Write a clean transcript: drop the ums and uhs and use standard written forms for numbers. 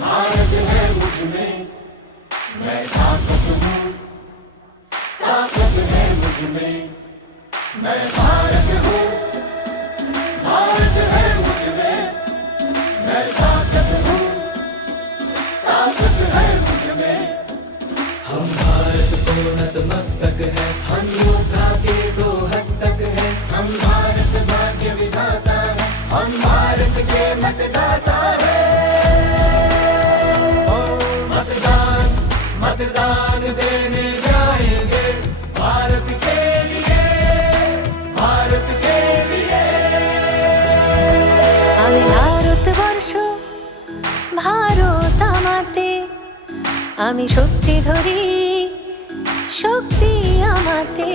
भारत है मुझ में, मैं ताकत हूँ, ताकत है मुझ में, मैं भारत हूँ, भारत है मुझ में, मैं ताकत हूँ, ताकत है मुझ में। हम भारत को नतमस्तक है, हम योद्धा के दो हस्तक है। हम भारत भाग्य विधाता है, हम भारत के मतदाता है। मतदान मतदान देने जाएंगे, भारत के लिए, भारत के लिए। আমি ভারতবর্ষ, ভারত আমাতে, আমি শক্তি ধরি, শক্তি আমাতে।